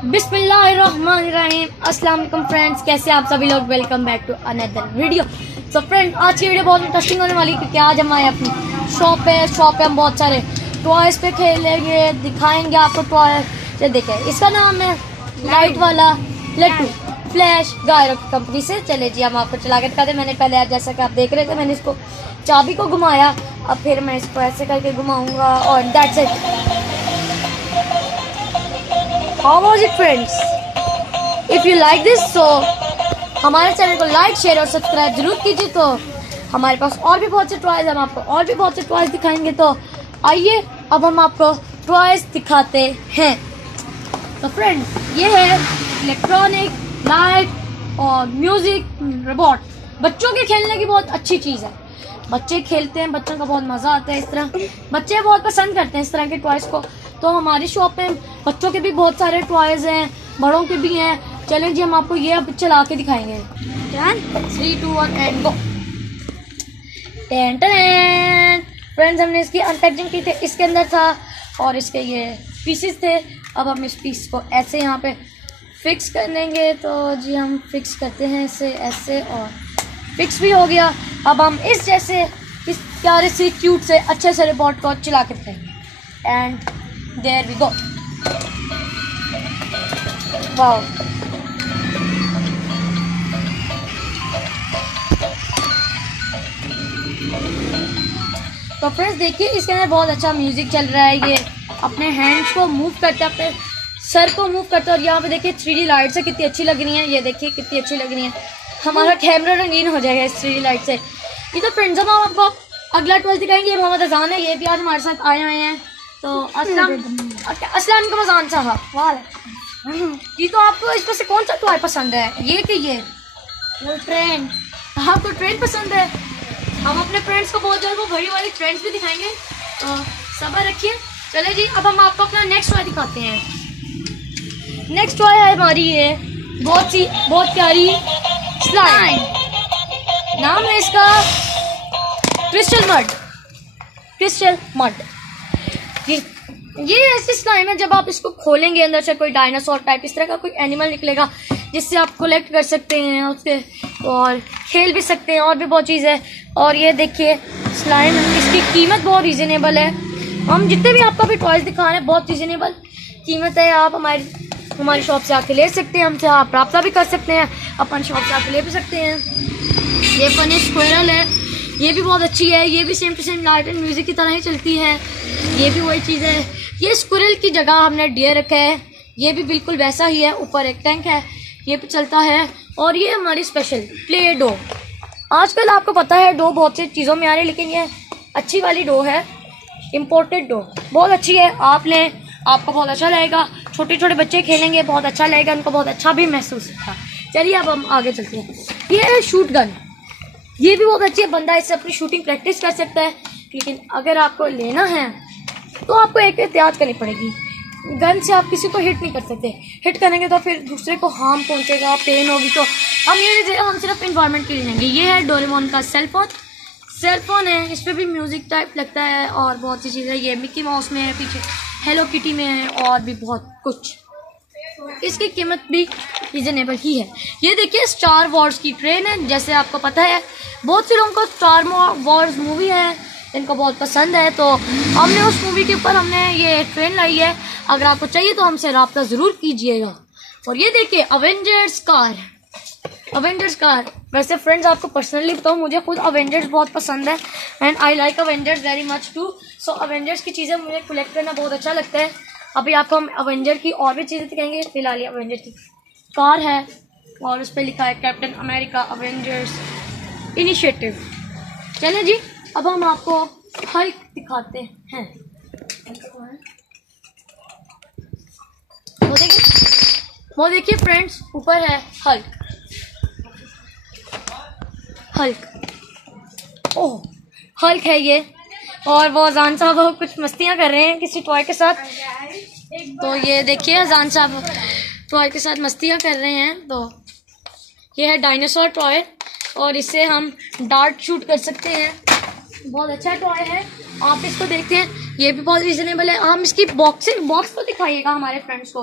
बिस्मिल्लाहिर्रहमानिर्रहीम। अस्सलाम वालेकुम फ्रेंड्स, कैसे आप सभी लोग। Welcome back to another video. So friend, आज की वीडियो बहुत इंटरेस्टिंग होने वाली है क्योंकि आज हम आए अपनी शॉप पे हम बहुत सारे टॉयज़ पे खेलेंगे, दिखाएंगे आपको टॉय। ये देखें, इसका नाम है लाइट वाला लट्टू फ्लैश गायरो की कंपनी से। चले जी, हम आपको चला के दिखाते। मैंने पहले आज जैसा कि आप देख रहे थे, मैंने इसको चाबी को घुमाया, अब फिर मैं इसको ऐसे करके घुमाऊंगा और that's it. How was it friends? If you like this, so हमारे चैनल को लाइक शेयर और सब्सक्राइब जरूर कीजिए। तो हमारे पास और भी बहुत से टॉयज, हम आपको और भी बहुत से टॉयज दिखाएंगे। तो आइए अब हम आपको टॉयज दिखाते हैं। तो फ्रेंड्स, ये है इलेक्ट्रॉनिक लाइट और म्यूजिक रोबोट। बच्चों के खेलने की बहुत अच्छी चीज़ है। बच्चे खेलते हैं, बच्चों का बहुत मज़ा आता है। इस तरह बच्चे बहुत पसंद करते हैं इस तरह के टॉयज़ को। तो हमारी शॉप पे बच्चों के भी बहुत सारे टॉयज़ हैं, बड़ों के भी हैं। चलें जी, हम आपको ये अब चला के दिखाएंगे। 3, 2, 1 एंड गो। फ्रेंड्स, हमने इसकी अनपैकिंग की थी, इसके अंदर था और इसके ये पीसेस थे। अब हम इस पीस को ऐसे यहाँ पे फिक्स कर लेंगे। तो जी हम फिक्स करते हैं इसे ऐसे, और फिक्स भी हो गया। अब हम इस जैसे इस प्यारे से क्यूट से अच्छे से रोबोट को चला के दिखाएंगे। And there we go. Wow, तो फ्रेंड्स देखिए, इसके अंदर बहुत अच्छा म्यूजिक चल रहा है। ये अपने हैंड्स को मूव करता है, अपने सर को मूव करता है। और यहाँ पे देखिए 3D लाइट से कितनी अच्छी लग रही है। ये देखिए कितनी अच्छी लग रही है। हमारा कैमरा रंगीन हो जाएगा इस 3D लाइट से। ये तो फ्रेंड्स, हम आपको अगला टॉय दिखाएंगे। ये मोहम्मद अजान है, ये भी आज हमारे साथ आए हुए हैं। तो अस्सलाम वालेकुम अजान साहब। ये तो आपको इसमें से कौन सा टॉय पसंद है, ये कि ये ट्रेन? आपको ट्रेन पसंद है? हम अपने फ्रेंड्स को बहुत जल्द वो बड़ी वाली ट्रेंड्स भी दिखाएंगे, तो सब्र रखिए। चले जी, अब हम आपको अपना नेक्स्ट टॉय दिखाते हैं। नेक्स्ट टॉय है हमारी ये बहुत प्यारी स्लाइम। नाम है इसका क्रिस्टल मड। ये ऐसी स्लाइम है, जब आप इसको खोलेंगे अंदर से कोई डायनासोर टाइप इस तरह का कोई एनिमल निकलेगा, जिससे आप कलेक्ट कर सकते हैं उसके और खेल भी सकते हैं, और भी बहुत चीज़ है। और ये देखिए स्लाइम, इसकी कीमत बहुत रीज़नेबल है। हम जितने भी आपको भी टॉयज़ दिखा रहे हैं बहुत रीज़नेबल कीमत है। आप हमारी शॉप से आके ले सकते हैं, हमसे आप रब्ता भी कर सकते हैं, अपन शॉप से आके ले भी सकते हैं। ये फनी स्क्वायरल है, ये भी बहुत अच्छी है। ये भी same to same light and music की तरह ही चलती है। ये भी वही चीज़ है। ये स्क्वायरल की जगह हमने डियर रखा है, ये भी बिल्कुल वैसा ही है। ऊपर एक टैंक है, ये भी चलता है। और ये हमारी स्पेशल प्ले डो। आजकल आपको पता है डो बहुत सी चीज़ों में आ रही है, लेकिन ये अच्छी वाली डो है, इम्पोर्टेड डो, बहुत अच्छी है। आप लें, आपको बहुत अच्छा लगेगा। छोटे छोटे बच्चे खेलेंगे, बहुत अच्छा लगेगा, उनको बहुत अच्छा भी महसूस होगा। चलिए अब हम आगे चलते हैं। ये है शूट गन, ये भी बहुत अच्छी है। बंदा इससे अपनी शूटिंग प्रैक्टिस कर सकता है। लेकिन अगर आपको लेना है तो आपको एक एहतियात करनी पड़ेगी। गन से आप किसी को हिट नहीं कर सकते। हिट करेंगे तो फिर दूसरे को हार्म पहुंचेगा, पेन होगी। तो हम सिर्फ इन्वायरमेंट के लिए लेंगे। ये है डोरेमोन का सेल फोन है। इस पर भी म्यूजिक टाइप लगता है और बहुत सी चीज़ें। ये मिक्की माउस में है, पीछे हेलो किटी में है, और भी बहुत कुछ। इसकी कीमत भी रीजनेबल ही है। ये देखिए स्टार वॉर्स की ट्रेन है। जैसे आपको पता है बहुत से लोगों को स्टार वॉर्स मूवी है, इनको बहुत पसंद है। तो हमने उस मूवी के ऊपर ये ट्रेन लाई है। अगर आपको चाहिए तो हमसे रब्ता ज़रूर कीजिएगा। और ये देखिए अवेंजर्स कार। वैसे फ्रेंड्स, आपको पर्सनली बताऊँ, मुझे खुद अवेंजर्स बहुत पसंद है and I like Avengers very much too. So Avengers की चीज़ें मुझे कलेक्ट करना बहुत अच्छा लगता है। अभी आपको हम अवेंजर की और भी चीज़ें दिखाएंगे। फिलहाल ये अवेंजर की कार है और उस पर लिखा है कैप्टन अमेरिका अवेंजर्स इनिशिएटिव। चलें जी, अब हम आपको हल्क दिखाते हैं। वो देखिए फ्रेंड्स, ऊपर है हल्क। ओह, हल्क है ये। और वो अजान साहब कुछ मस्तियाँ कर रहे हैं किसी टॉय के साथ। तो ये देखिए अजान साहब टॉय के साथ मस्तियाँ कर रहे हैं। तो ये है डायनासोर टॉय और इससे हम डार्ट शूट कर सकते हैं। बहुत अच्छा टॉय है, आप इसको देखते हैं। ये भी बहुत रीजनेबल है। हम इसकी बॉक्स तो दिखाइएगा हमारे फ्रेंड्स को।